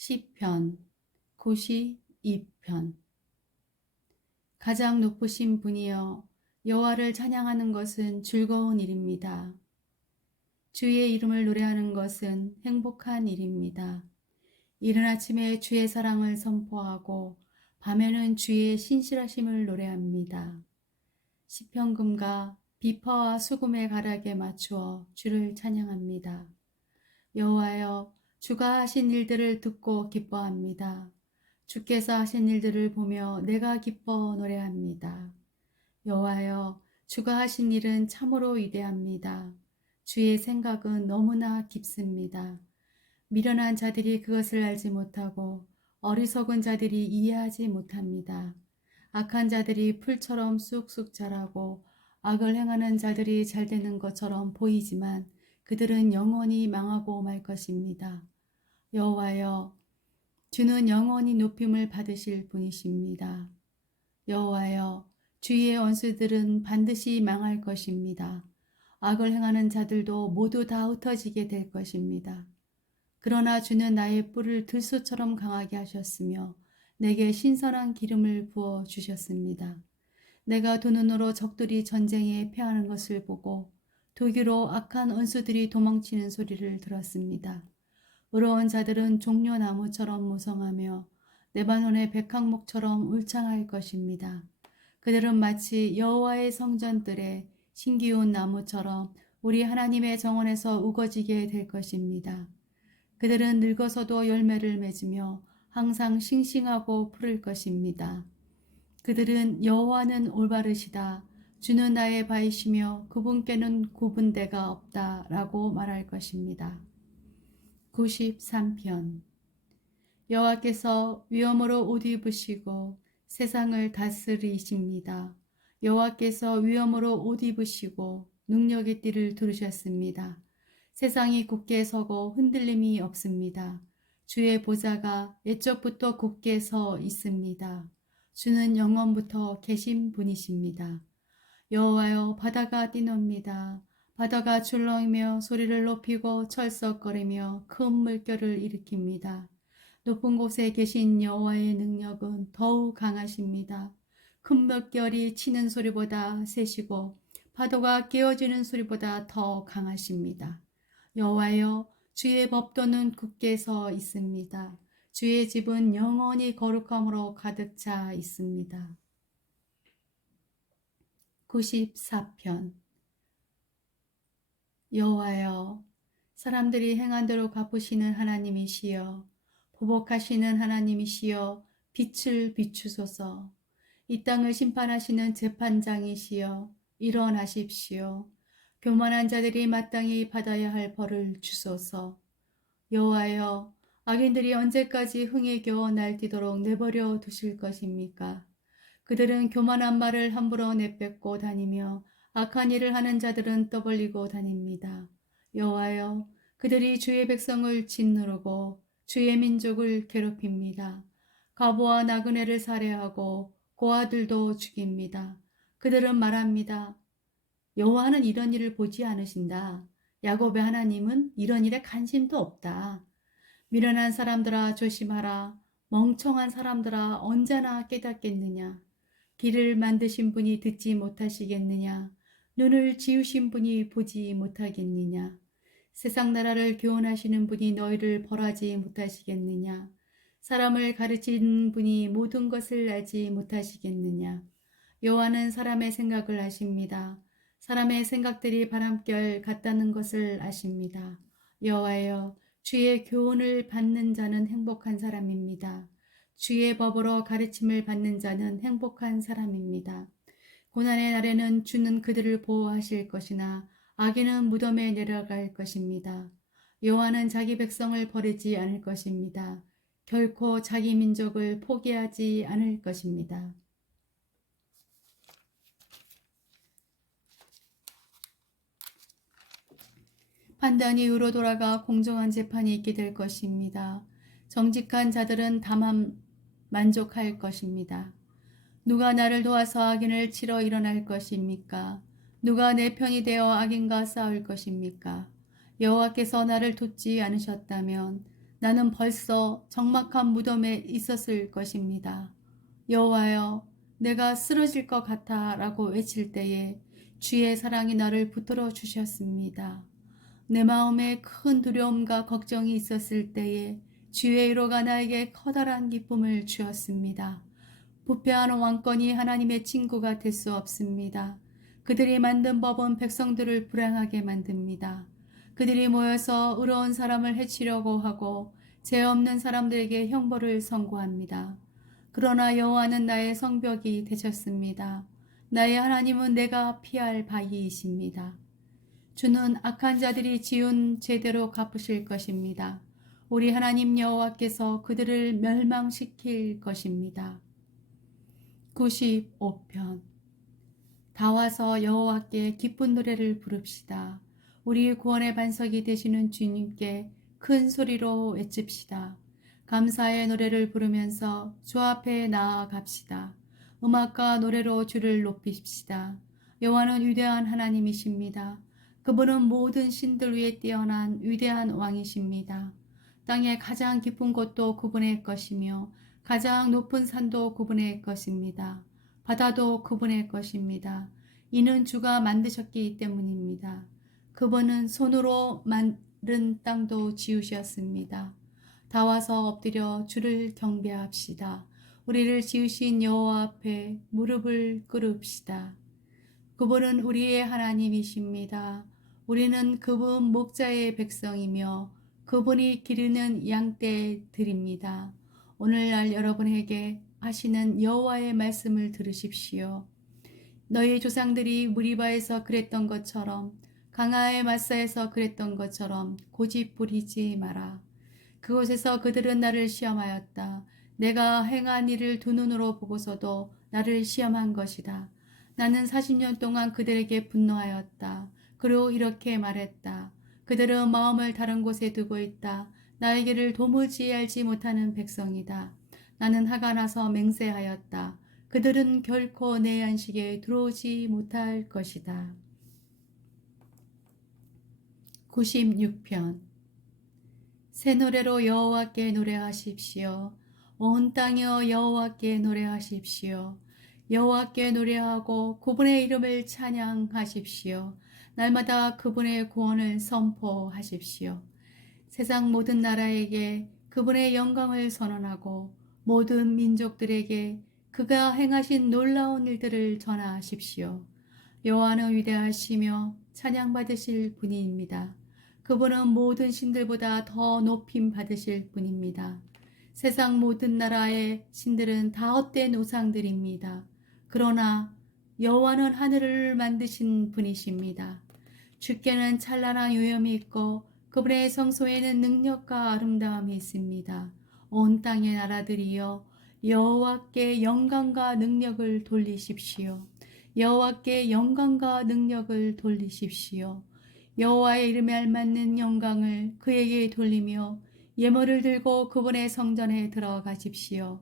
시편 92편. 가장 높으신 분이여, 여호와를 찬양하는 것은 즐거운 일입니다. 주의 이름을 노래하는 것은 행복한 일입니다. 이른 아침에 주의 사랑을 선포하고 밤에는 주의 신실하심을 노래합니다. 시편금과 비파와 수금의 가락에 맞추어 주를 찬양합니다. 여호와여, 주가 하신 일들을 듣고 기뻐합니다. 주께서 하신 일들을 보며 내가 기뻐 노래합니다. 여호와여, 주가 하신 일은 참으로 위대합니다. 주의 생각은 너무나 깊습니다. 미련한 자들이 그것을 알지 못하고 어리석은 자들이 이해하지 못합니다. 악한 자들이 풀처럼 쑥쑥 자라고 악을 행하는 자들이 잘 되는 것처럼 보이지만 그들은 영원히 망하고 말 것입니다. 여호와여, 주는 영원히 높임을 받으실 분이십니다. 여호와여, 주의 원수들은 반드시 망할 것입니다. 악을 행하는 자들도 모두 다 흩어지게 될 것입니다. 그러나 주는 나의 뿔을 들소처럼 강하게 하셨으며 내게 신선한 기름을 부어 주셨습니다. 내가 두 눈으로 적들이 전쟁에 패하는 것을 보고 두 귀로 악한 원수들이 도망치는 소리를 들었습니다. 의로운 자들은 종려나무처럼 무성하며 레바논의 백항목처럼 울창할 것입니다. 그들은 마치 여호와의 성전들의 신기운 나무처럼 우리 하나님의 정원에서 우거지게 될 것입니다. 그들은 늙어서도 열매를 맺으며 항상 싱싱하고 푸를 것입니다. 그들은 여호와는 올바르시다, 주는 나의 바이시며 그분께는 굽은 데가 없다 라고 말할 것입니다. 93편. 여호와께서 위엄으로 옷 입으시고 세상을 다스리십니다. 여호와께서 위엄으로 옷 입으시고 능력의 띠를 두르셨습니다. 세상이 굳게 서고 흔들림이 없습니다. 주의 보좌가 옛적부터 굳게 서 있습니다. 주는 영원부터 계신 분이십니다. 여호와여, 바다가 뛰놉니다. 바다가 출렁이며 소리를 높이고 철썩거리며 큰 물결을 일으킵니다. 높은 곳에 계신 여호와의 능력은 더욱 강하십니다. 큰 물결이 치는 소리보다 세시고 파도가 깨어지는 소리보다 더 강하십니다. 여호와여, 주의 법도는 굳게 서 있습니다. 주의 집은 영원히 거룩함으로 가득 차 있습니다. 94편. 여호와여, 사람들이 행한 대로 갚으시는 하나님이시여, 보복하시는 하나님이시여, 빛을 비추소서. 이 땅을 심판하시는 재판장이시여, 일어나십시오. 교만한 자들이 마땅히 받아야 할 벌을 주소서. 여호와여, 악인들이 언제까지 흥에 겨워 날뛰도록 내버려 두실 것입니까? 그들은 교만한 말을 함부로 내뱉고 다니며 악한 일을 하는 자들은 떠벌리고 다닙니다. 여호와여, 그들이 주의 백성을 짓누르고 주의 민족을 괴롭힙니다. 과부와 나그네를 살해하고 고아들도 죽입니다. 그들은 말합니다. 여호와는 이런 일을 보지 않으신다. 야곱의 하나님은 이런 일에 관심도 없다. 미련한 사람들아 조심하라. 멍청한 사람들아 언제나 깨닫겠느냐. 길을 만드신 분이 듣지 못하시겠느냐. 눈을 지으신 분이 보지 못하겠느냐. 세상 나라를 교훈하시는 분이 너희를 벌하지 못하시겠느냐. 사람을 가르치는 분이 모든 것을 알지 못하시겠느냐. 여호와는 사람의 생각을 아십니다. 사람의 생각들이 바람결 같다는 것을 아십니다. 여호와여, 주의 교훈을 받는 자는 행복한 사람입니다. 주의 법으로 가르침을 받는 자는 행복한 사람입니다. 고난의 날에는 주는 그들을 보호하실 것이나 악인은 무덤에 내려갈 것입니다. 여호와는 자기 백성을 버리지 않을 것입니다. 결코 자기 민족을 포기하지 않을 것입니다. 판단이 의로 돌아가 공정한 재판이 있게 될 것입니다. 정직한 자들은 다만 만족할 것입니다. 누가 나를 도와서 악인을 치러 일어날 것입니까? 누가 내 편이 되어 악인과 싸울 것입니까? 여호와께서 나를 돕지 않으셨다면 나는 벌써 적막한 무덤에 있었을 것입니다. 여호와여, 내가 쓰러질 것 같아 라고 외칠 때에 주의 사랑이 나를 붙들어 주셨습니다. 내 마음에 큰 두려움과 걱정이 있었을 때에 주의 위로가 나에게 커다란 기쁨을 주었습니다. 부패한 왕권이 하나님의 친구가 될 수 없습니다. 그들이 만든 법은 백성들을 불행하게 만듭니다. 그들이 모여서 의로운 사람을 해치려고 하고 죄 없는 사람들에게 형벌을 선고합니다. 그러나 여호와는 나의 성벽이 되셨습니다. 나의 하나님은 내가 피할 바위이십니다. 주는 악한 자들이 지은 죄대로 갚으실 것입니다. 우리 하나님 여호와께서 그들을 멸망시킬 것입니다. 95편. 다 와서 여호와께 기쁜 노래를 부릅시다. 우리 구원의 반석이 되시는 주님께 큰 소리로 외칩시다. 감사의 노래를 부르면서 주 앞에 나아갑시다. 음악과 노래로 주를 높이십시다. 여호와는 위대한 하나님이십니다. 그분은 모든 신들 위에 뛰어난 위대한 왕이십니다. 땅의 가장 깊은 곳도 그분의 것이며 가장 높은 산도 그분의 것입니다. 바다도 그분의 것입니다. 이는 주가 만드셨기 때문입니다. 그분은 손으로 만든 땅도 지으셨습니다. 다 와서 엎드려 주를 경배합시다. 우리를 지으신 여호와 앞에 무릎을 꿇읍시다. 그분은 우리의 하나님이십니다. 우리는 그분 목자의 백성이며 그분이 기르는 양떼들입니다. 오늘날 여러분에게 하시는 여호와의 말씀을 들으십시오. 너희 조상들이 무리바에서 그랬던 것처럼 강하의 마사에서 그랬던 것처럼 고집 부리지 마라. 그곳에서 그들은 나를 시험하였다. 내가 행한 일을 두 눈으로 보고서도 나를 시험한 것이다. 나는 40년 동안 그들에게 분노하였다. 그리고 이렇게 말했다. 그들은 마음을 다른 곳에 두고 있다. 나의 길을 도무지 알지 못하는 백성이다. 나는 화가 나서 맹세하였다. 그들은 결코 내 안식에 들어오지 못할 것이다. 96편. 새 노래로 여호와께 노래하십시오. 온 땅이여 여호와께 노래하십시오. 여호와께 노래하고 그분의 이름을 찬양하십시오. 날마다 그분의 구원을 선포하십시오. 세상 모든 나라에게 그분의 영광을 선언하고 모든 민족들에게 그가 행하신 놀라운 일들을 전하십시오. 여호와는 위대하시며 찬양받으실 분입니다. 그분은 모든 신들보다 더 높임 받으실 분입니다. 세상 모든 나라의 신들은 다 헛된 우상들입니다. 그러나 여호와는 하늘을 만드신 분이십니다. 주께는 찬란한 요염이 있고 그분의 성소에는 능력과 아름다움이 있습니다. 온 땅의 나라들이여 여호와께 영광과 능력을 돌리십시오. 여호와께 영광과 능력을 돌리십시오. 여호와의 이름에 알맞는 영광을 그에게 돌리며 예물을 들고 그분의 성전에 들어가십시오.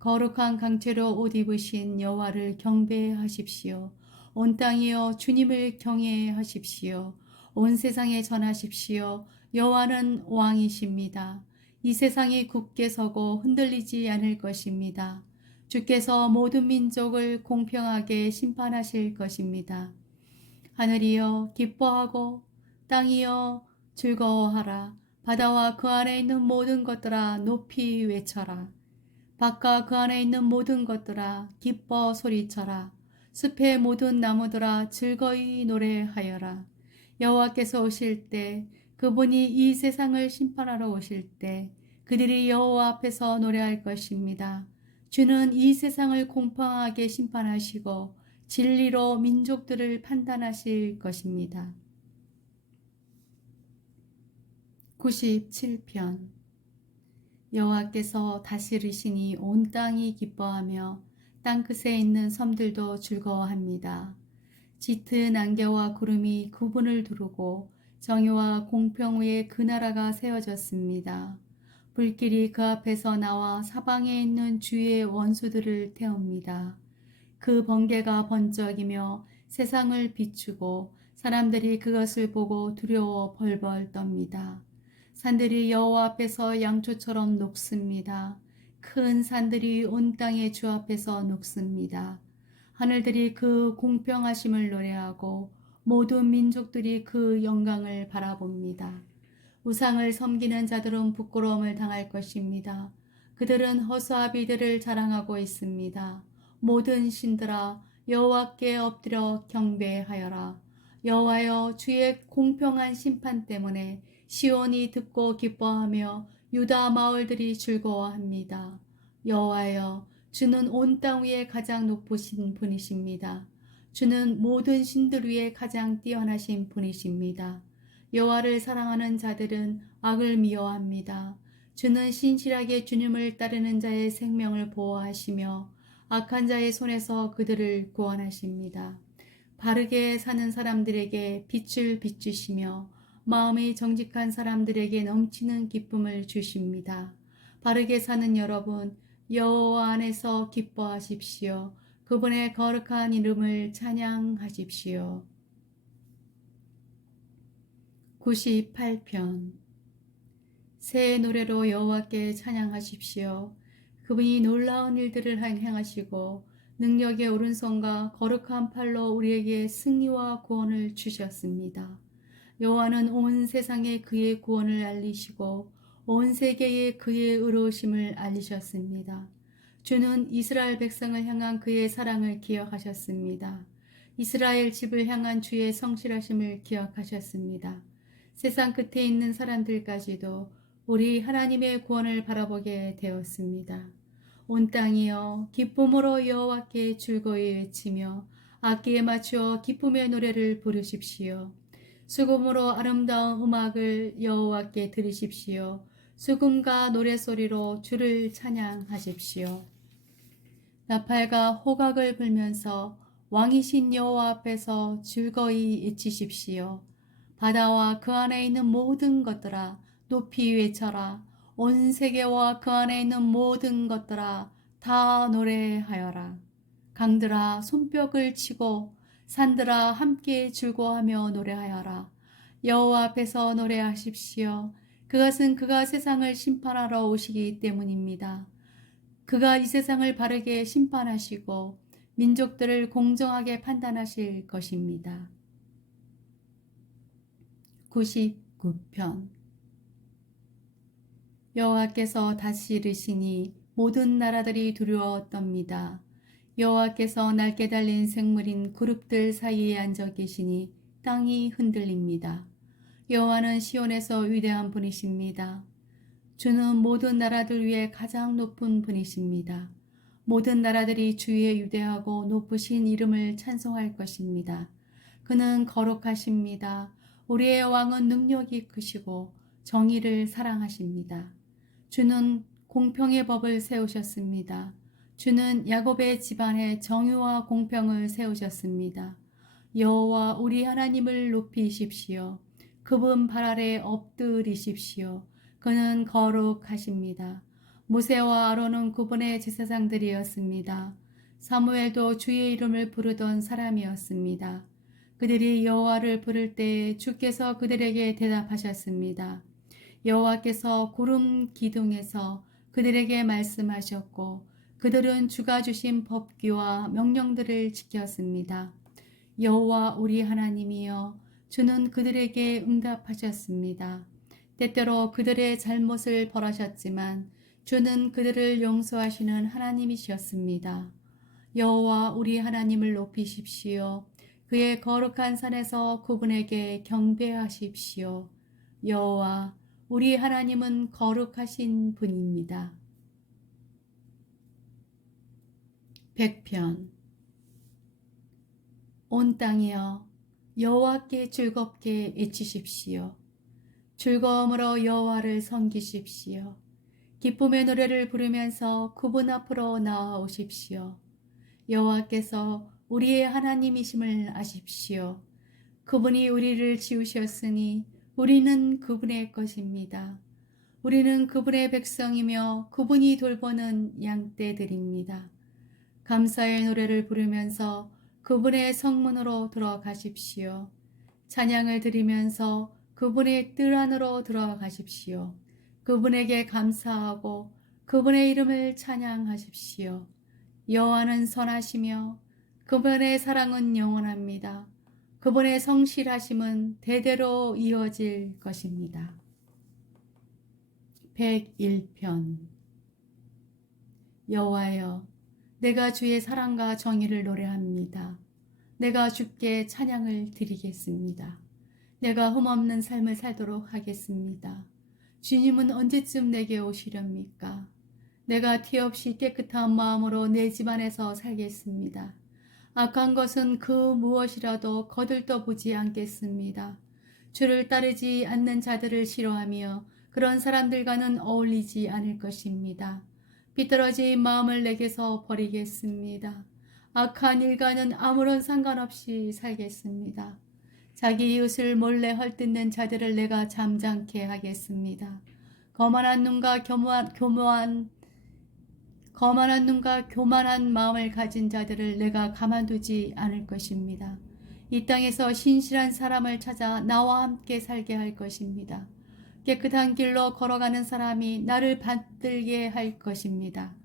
거룩한 강체로 옷 입으신 여호와를 경배하십시오. 온 땅이여 주님을 경외하십시오. 온 세상에 전하십시오. 여호와는 왕이십니다. 이 세상이 굳게 서고 흔들리지 않을 것입니다. 주께서 모든 민족을 공평하게 심판하실 것입니다. 하늘이여 기뻐하고 땅이여 즐거워하라. 바다와 그 안에 있는 모든 것들아 높이 외쳐라. 밭과 그 안에 있는 모든 것들아 기뻐 소리쳐라. 숲의 모든 나무들아 즐거이 노래하여라. 여호와께서 오실 때 그분이 이 세상을 심판하러 오실 때 그들이 여호와 앞에서 노래할 것입니다. 주는 이 세상을 공평하게 심판하시고 진리로 민족들을 판단하실 것입니다. 97편. 여호와께서 다스리시니 온 땅이 기뻐하며 땅끝에 있는 섬들도 즐거워합니다. 짙은 안개와 구름이 그분을 두르고 정의와 공평 위에 그 나라가 세워졌습니다. 불길이 그 앞에서 나와 사방에 있는 주의 원수들을 태웁니다. 그 번개가 번쩍이며 세상을 비추고 사람들이 그것을 보고 두려워 벌벌 떱니다. 산들이 여호와 앞에서 양초처럼 녹습니다. 큰 산들이 온 땅의 주 앞에서 녹습니다. 하늘들이 그 공평하심을 노래하고 모든 민족들이 그 영광을 바라봅니다. 우상을 섬기는 자들은 부끄러움을 당할 것입니다. 그들은 허수아비들을 자랑하고 있습니다. 모든 신들아 여호와께 엎드려 경배하여라. 여호와여, 주의 공평한 심판 때문에 시온이 듣고 기뻐하며 유다 마을들이 즐거워합니다. 여호와여, 주는 온 땅 위에 가장 높으신 분이십니다. 주는 모든 신들 위에 가장 뛰어나신 분이십니다. 여호와를 사랑하는 자들은 악을 미워합니다. 주는 신실하게 주님을 따르는 자의 생명을 보호하시며 악한 자의 손에서 그들을 구원하십니다. 바르게 사는 사람들에게 빛을 비추시며 마음이 정직한 사람들에게 넘치는 기쁨을 주십니다. 바르게 사는 여러분, 여호와 안에서 기뻐하십시오. 그분의 거룩한 이름을 찬양하십시오. 98편. 새 노래로 여호와께 찬양하십시오. 그분이 놀라운 일들을 행하시고 능력의 오른손과 거룩한 팔로 우리에게 승리와 구원을 주셨습니다. 여호와는 온 세상에 그의 구원을 알리시고 온 세계에 그의 의로우심을 알리셨습니다. 주는 이스라엘 백성을 향한 그의 사랑을 기억하셨습니다. 이스라엘 집을 향한 주의 성실하심을 기억하셨습니다. 세상 끝에 있는 사람들까지도 우리 하나님의 구원을 바라보게 되었습니다. 온 땅이여 기쁨으로 여호와께 즐거이 외치며 악기에 맞추어 기쁨의 노래를 부르십시오. 수금으로 아름다운 음악을 여호와께 들으십시오. 수금과 노래소리로 주를 찬양하십시오. 나팔과 호각을 불면서 왕이신 여호와 앞에서 즐거이 외치십시오. 바다와 그 안에 있는 모든 것들아 높이 외쳐라. 온 세계와 그 안에 있는 모든 것들아 다 노래하여라. 강들아 손뼉을 치고 산들아 함께 즐거워하며 노래하여라. 여호와 앞에서 노래하십시오. 그것은 그가 세상을 심판하러 오시기 때문입니다. 그가 이 세상을 바르게 심판하시고 민족들을 공정하게 판단하실 것입니다. 99편. 여호와께서 다스리시니 모든 나라들이 두려워 떱니다. 여호와께서 날개 달린 생물인 그룹들 사이에 앉아 계시니 땅이 흔들립니다. 여호와는 시온에서 위대한 분이십니다. 주는 모든 나라들 위에 가장 높은 분이십니다. 모든 나라들이 주의 위대하고 높으신 이름을 찬송할 것입니다. 그는 거룩하십니다. 우리의 왕은 능력이 크시고 정의를 사랑하십니다. 주는 공평의 법을 세우셨습니다. 주는 야곱의 집안에 정의와 공평을 세우셨습니다. 여호와 우리 하나님을 높이십시오. 그분 발 아래 엎드리십시오. 그는 거룩하십니다. 모세와 아론은 그분의 제사장들이었습니다. 사무엘도 주의 이름을 부르던 사람이었습니다. 그들이 여호와를 부를 때에 주께서 그들에게 대답하셨습니다. 여호와께서 구름 기둥에서 그들에게 말씀하셨고 그들은 주가 주신 법규와 명령들을 지켰습니다. 여호와 우리 하나님이여, 주는 그들에게 응답하셨습니다. 때때로 그들의 잘못을 벌하셨지만 주는 그들을 용서하시는 하나님이셨습니다. 여호와 우리 하나님을 높이십시오. 그의 거룩한 산에서 그분에게 경배하십시오. 여호와 우리 하나님은 거룩하신 분입니다. 100편. 온 땅이여 여호와께 즐겁게 외치십시오. 즐거움으로 여호와를 섬기십시오. 기쁨의 노래를 부르면서 그분 앞으로 나아오십시오. 여호와께서 우리의 하나님이심을 아십시오. 그분이 우리를 지으셨으니 우리는 그분의 것입니다. 우리는 그분의 백성이며 그분이 돌보는 양떼들입니다. 감사의 노래를 부르면서 그분의 성문으로 들어가십시오. 찬양을 드리면서 그분의 뜰 안으로 들어가십시오. 그분에게 감사하고 그분의 이름을 찬양하십시오. 여호와는 선하시며 그분의 사랑은 영원합니다. 그분의 성실하심은 대대로 이어질 것입니다. 101편. 여호와여, 내가 주의 사랑과 정의를 노래합니다. 내가 주께 찬양을 드리겠습니다. 내가 흠없는 삶을 살도록 하겠습니다. 주님은 언제쯤 내게 오시렵니까? 내가 티 없이 깨끗한 마음으로 내 집안에서 살겠습니다. 악한 것은 그 무엇이라도 거들떠보지 않겠습니다. 주를 따르지 않는 자들을 싫어하며 그런 사람들과는 어울리지 않을 것입니다. 비뚤어진 마음을 내게서 버리겠습니다. 악한 일과는 아무런 상관없이 살겠습니다. 자기 이웃을 몰래 헐뜯는 자들을 내가 잠잠케 하겠습니다. 거만한 눈과 교만한 마음을 가진 자들을 내가 가만두지 않을 것입니다. 이 땅에서 신실한 사람을 찾아 나와 함께 살게 할 것입니다. 깨끗한 길로 걸어가는 사람이 나를 받들게 할 것입니다.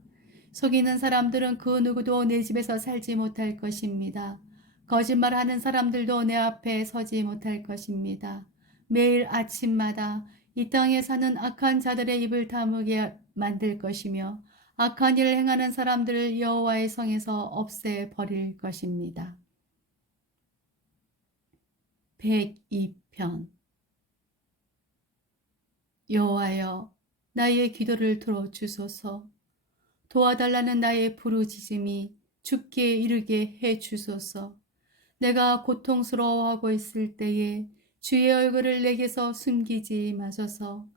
속이는 사람들은 그 누구도 내 집에서 살지 못할 것입니다. 거짓말하는 사람들도 내 앞에 서지 못할 것입니다. 매일 아침마다 이 땅에 사는 악한 자들의 입을 다물게 만들 것이며 악한 일을 행하는 사람들을 여호와의 성에서 없애버릴 것입니다. 102편. 여호와여, 나의 기도를 들어주소서. 도와달라는 나의 부르짖음이 주께 이르게 해주소서. 내가 고통스러워하고 있을 때에 주의 얼굴을 내게서 숨기지 마소서.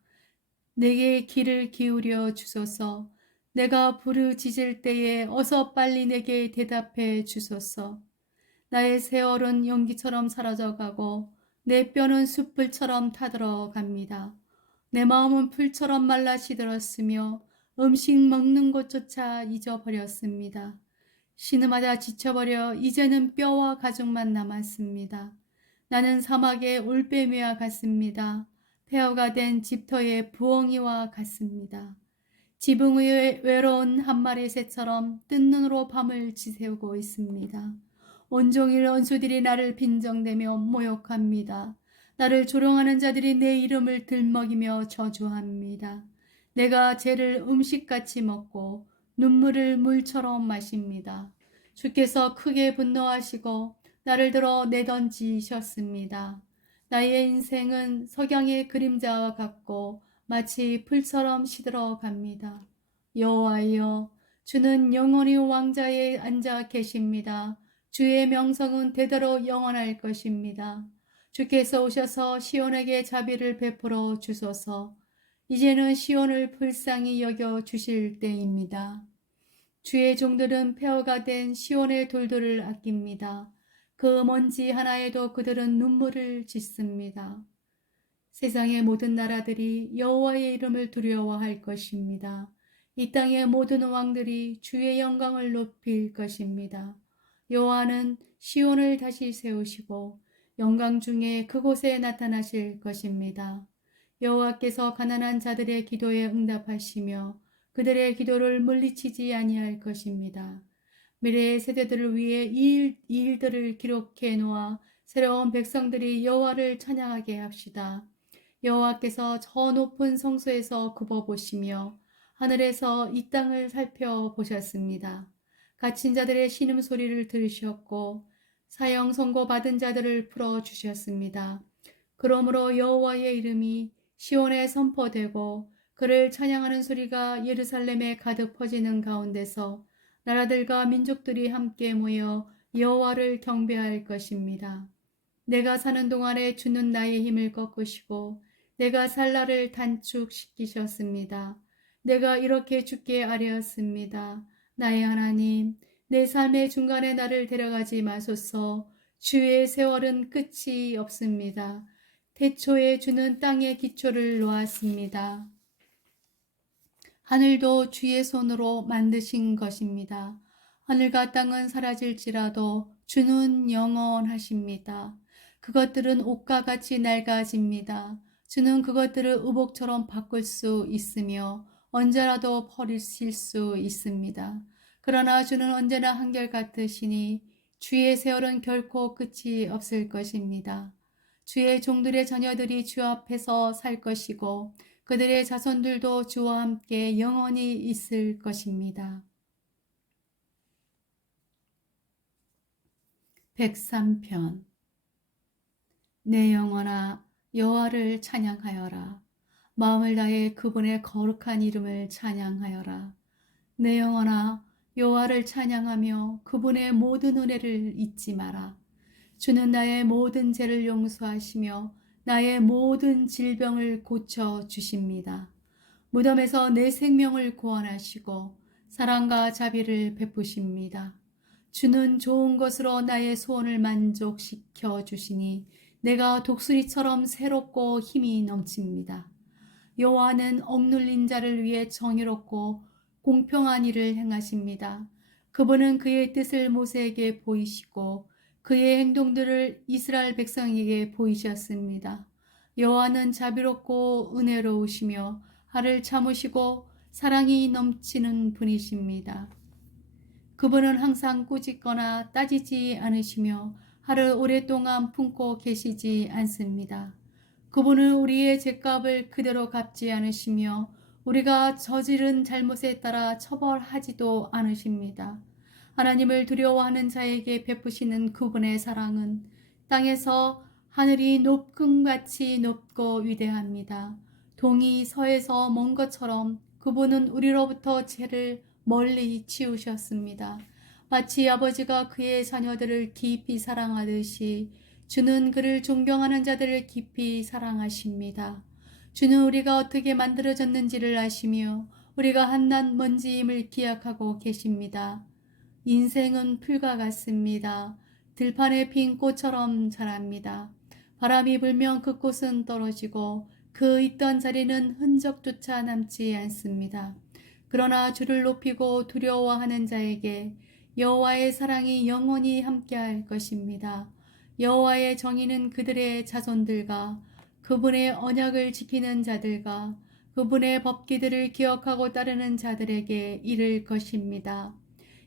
내게 귀를 기울여 주소서. 내가 부르짖을 때에 어서 빨리 내게 대답해 주소서. 나의 세월은 연기처럼 사라져가고 내 뼈는 숯불처럼 타들어갑니다. 내 마음은 풀처럼 말라 시들었으며 음식 먹는 것조차 잊어버렸습니다. 신음하다 지쳐버려 이제는 뼈와 가죽만 남았습니다. 나는 사막의 올빼미와 같습니다. 폐허가 된 집터의 부엉이와 같습니다. 지붕 위에 외로운 한 마리 새처럼 뜬 눈으로 밤을 지새우고 있습니다. 온종일 원수들이 나를 빈정대며 모욕합니다. 나를 조롱하는 자들이 내 이름을 들먹이며 저주합니다. 내가 죄를 음식같이 먹고 눈물을 물처럼 마십니다. 주께서 크게 분노하시고 나를 들어 내던지셨습니다. 나의 인생은 석양의 그림자와 같고 마치 풀처럼 시들어 갑니다. 여호와여, 주는 영원히 왕자에 앉아 계십니다. 주의 명성은 대대로 영원할 것입니다. 주께서 오셔서 시온에게 자비를 베풀어 주소서. 이제는 시온을 불쌍히 여겨 주실 때입니다. 주의 종들은 폐허가 된 시온의 돌들을 아낍니다. 그 먼지 하나에도 그들은 눈물을 짓습니다. 세상의 모든 나라들이 여호와의 이름을 두려워할 것입니다. 이 땅의 모든 왕들이 주의 영광을 높일 것입니다. 여호와는 시온을 다시 세우시고 영광 중에 그곳에 나타나실 것입니다. 여호와께서 가난한 자들의 기도에 응답하시며 그들의 기도를 물리치지 아니할 것입니다. 미래의 세대들을 위해 이 일들을 기록해 놓아 새로운 백성들이 여호와를 찬양하게 합시다. 여호와께서 저 높은 성소에서 굽어보시며 하늘에서 이 땅을 살펴보셨습니다. 갇힌 자들의 신음소리를 들으셨고 사형 선고받은 자들을 풀어주셨습니다. 그러므로 여호와의 이름이 시온에 선포되고 그를 찬양하는 소리가 예루살렘에 가득 퍼지는 가운데서 나라들과 민족들이 함께 모여 여호와를 경배할 것입니다. 내가 사는 동안에 주는 나의 힘을 꺾으시고 내가 살 날을 단축시키셨습니다. 내가 이렇게 주께 아뢰었습니다. 나의 하나님, 내 삶의 중간에 나를 데려가지 마소서. 주의 세월은 끝이 없습니다. 태초에 주는 땅의 기초를 놓았습니다. 하늘도 주의 손으로 만드신 것입니다. 하늘과 땅은 사라질지라도 주는 영원하십니다. 그것들은 옷과 같이 낡아집니다. 주는 그것들을 의복처럼 바꿀 수 있으며 언제라도 버리실 수 있습니다. 그러나 주는 언제나 한결같으시니 주의 세월은 결코 끝이 없을 것입니다. 주의 종들의 자녀들이 주 앞에서 살 것이고 그들의 자손들도 주와 함께 영원히 있을 것입니다. 103편. 내 영혼아 여호와를 찬양하여라. 마음을 다해 그분의 거룩한 이름을 찬양하여라. 내 영혼아 여호와를 찬양하며 그분의 모든 은혜를 잊지 마라. 주는 나의 모든 죄를 용서하시며 나의 모든 질병을 고쳐 주십니다. 무덤에서 내 생명을 구원하시고 사랑과 자비를 베푸십니다. 주는 좋은 것으로 나의 소원을 만족시켜 주시니 내가 독수리처럼 새롭고 힘이 넘칩니다. 여호와는 억눌린 자를 위해 정의롭고 공평한 일을 행하십니다. 그분은 그의 뜻을 모세에게 보이시고 그의 행동들을 이스라엘 백성에게 보이셨습니다. 여호와는 자비롭고 은혜로우시며 화를 참으시고 사랑이 넘치는 분이십니다. 그분은 항상 꾸짖거나 따지지 않으시며 화를 오랫동안 품고 계시지 않습니다. 그분은 우리의 죄값을 그대로 갚지 않으시며 우리가 저지른 잘못에 따라 처벌하지도 않으십니다. 하나님을 두려워하는 자에게 베푸시는 그분의 사랑은 땅에서 하늘이 높음같이 높고 위대합니다. 동이 서에서 먼 것처럼 그분은 우리로부터 죄를 멀리 치우셨습니다. 마치 아버지가 그의 자녀들을 깊이 사랑하듯이 주는 그를 존경하는 자들을 깊이 사랑하십니다. 주는 우리가 어떻게 만들어졌는지를 아시며 우리가 한낱 먼지임을 기억하고 계십니다. 인생은 풀과 같습니다. 들판에 핀 꽃처럼 자랍니다. 바람이 불면 그 꽃은 떨어지고 그 있던 자리는 흔적조차 남지 않습니다. 그러나 주를 높이고 두려워하는 자에게 여호와의 사랑이 영원히 함께할 것입니다. 여호와의 정의는 그들의 자손들과 그분의 언약을 지키는 자들과 그분의 법기들을 기억하고 따르는 자들에게 이를 것입니다.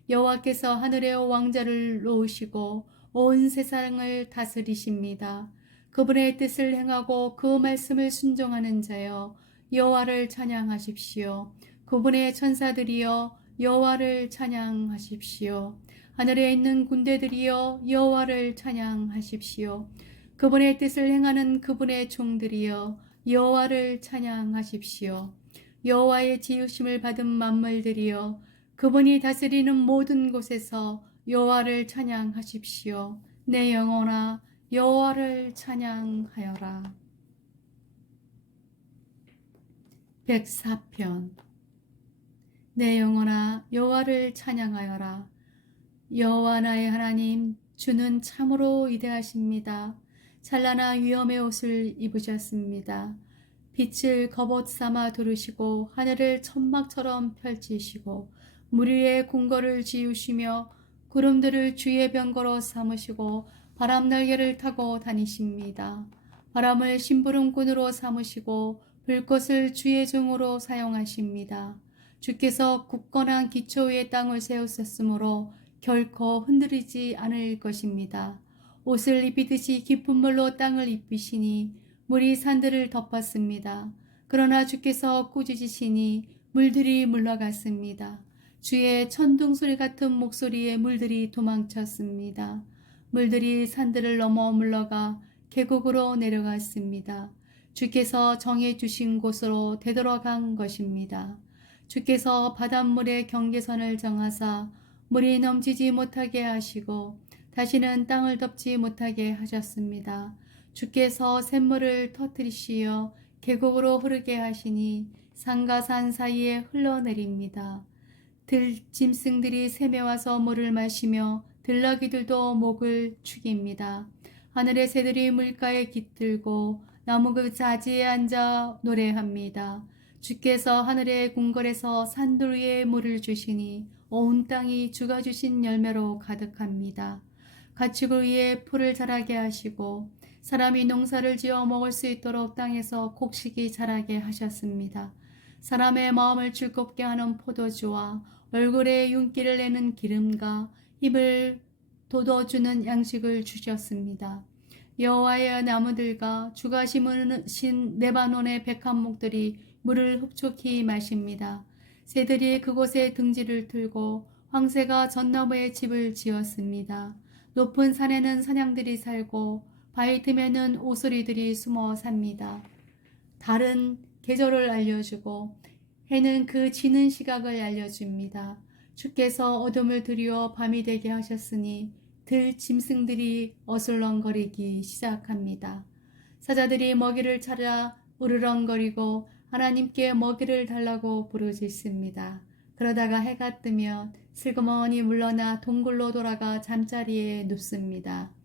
여호와께서 하늘의 왕자를 놓으시고 온 세상을 다스리십니다. 그분의 뜻을 행하고 그 말씀을 순종하는 자여 여호와를 찬양하십시오. 그분의 천사들이여 여호와를 찬양하십시오. 하늘에 있는 군대들이여 여호와를 찬양하십시오. 그분의 뜻을 행하는 그분의 종들이여 여호와를 찬양하십시오. 여호와의 지으심을 받은 만물들이여 그분이 다스리는 모든 곳에서 여호와를 찬양하십시오. 내 영혼아 여호와를 찬양하여라. 104편. 내 영혼아 여호와를 찬양하여라. 여호와 나의 하나님 주는 참으로 위대하십니다. 찬란한 위엄의 옷을 입으셨습니다. 빛을 갑옷 삼아 두르시고 하늘을 천막처럼 펼치시고 물 위에 궁궐을 지으시며 구름들을 주의 병거로 삼으시고 바람 날개를 타고 다니십니다. 바람을 심부름꾼으로 삼으시고 불꽃을 주의 종으로 사용하십니다. 주께서 굳건한 기초 위에 땅을 세우셨으므로 결코 흔들리지 않을 것입니다. 옷을 입히듯이 깊은 물로 땅을 입히시니 물이 산들을 덮었습니다. 그러나 주께서 꾸짖으시니 물들이 물러갔습니다. 주의 천둥소리 같은 목소리에 물들이 도망쳤습니다. 물들이 산들을 넘어 물러가 계곡으로 내려갔습니다. 주께서 정해 주신 곳으로 되돌아간 것입니다. 주께서 바닷물의 경계선을 정하사 물이 넘치지 못하게 하시고 다시는 땅을 덮지 못하게 하셨습니다. 주께서 샘물을 터뜨리시어 계곡으로 흐르게 하시니 산과 산 사이에 흘러내립니다. 들짐승들이 샘에 와서 물을 마시며 들나귀들도 목을 축입니다. 하늘의 새들이 물가에 깃들고 나무 그 자지에 앉아 노래합니다. 주께서 하늘의 궁궐에서 산들 위에 물을 주시니 온 땅이 주가 주신 열매로 가득합니다. 가축을 위해 풀을 자라게 하시고 사람이 농사를 지어 먹을 수 있도록 땅에서 곡식이 자라게 하셨습니다. 사람의 마음을 즐겁게 하는 포도주와 얼굴에 윤기를 내는 기름과 입을 돋워주는 양식을 주셨습니다. 여호와의 나무들과 주가 심으신 레바논의 백합목들이 물을 흡족히 마십니다. 새들이 그곳에 등지를 틀고 황새가 전나무에 집을 지었습니다. 높은 산에는 사냥들이 살고 바위 틈에는 오소리들이 숨어 삽니다. 달은 계절을 알려주고 해는 그 지는 시각을 알려줍니다. 주께서 어둠을 드리워 밤이 되게 하셨으니 들 짐승들이 어슬렁거리기 시작합니다. 사자들이 먹이를 찾아 으르렁거리고 하나님께 먹이를 달라고 부르짖습니다. 그러다가 해가 뜨면 슬그머니 물러나 동굴로 돌아가 잠자리에 눕습니다.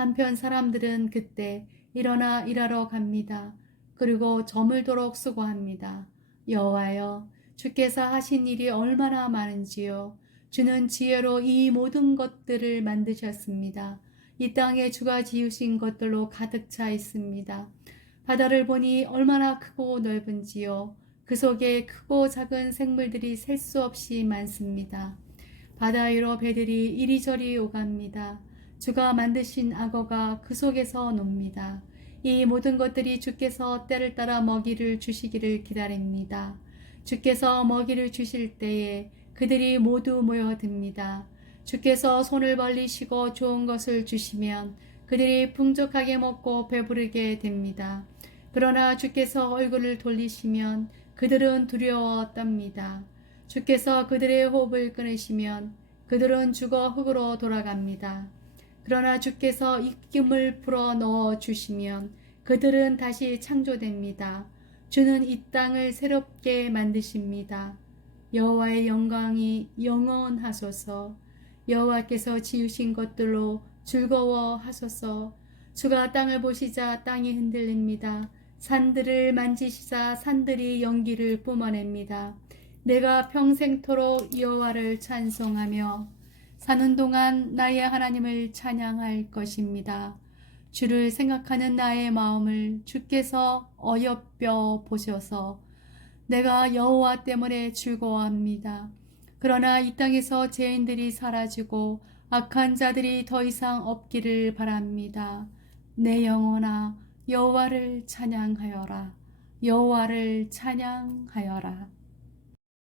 한편 사람들은 그때 일어나 일하러 갑니다. 그리고 저물도록 수고합니다. 여호와여, 주께서 하신 일이 얼마나 많은지요. 주는 지혜로 이 모든 것들을 만드셨습니다. 이 땅에 주가 지으신 것들로 가득 차 있습니다. 바다를 보니 얼마나 크고 넓은지요. 그 속에 크고 작은 생물들이 셀 수 없이 많습니다. 바다 위로 배들이 이리저리 오갑니다. 주가 만드신 악어가 그 속에서 놉니다. 이 모든 것들이 주께서 때를 따라 먹이를 주시기를 기다립니다. 주께서 먹이를 주실 때에 그들이 모두 모여듭니다. 주께서 손을 벌리시고 좋은 것을 주시면 그들이 풍족하게 먹고 배부르게 됩니다. 그러나 주께서 얼굴을 돌리시면 그들은 두려워 떱니다. 주께서 그들의 호흡을 끊으시면 그들은 죽어 흙으로 돌아갑니다. 그러나 주께서 입김을 불어 넣어 주시면 그들은 다시 창조됩니다. 주는 이 땅을 새롭게 만드십니다. 여호와의 영광이 영원하소서. 여호와께서 지으신 것들로 즐거워하소서. 주가 땅을 보시자 땅이 흔들립니다. 산들을 만지시자 산들이 연기를 뿜어냅니다. 내가 평생토록 여호와를 찬송하며 사는 동안 나의 하나님을 찬양할 것입니다. 주를 생각하는 나의 마음을 주께서 어여뼈 보셔서 내가 여호와 때문에 즐거워합니다. 그러나 이 땅에서 죄인들이 사라지고 악한 자들이 더 이상 없기를 바랍니다. 내 영혼아 여호와를 찬양하여라. 여호와를 찬양하여라.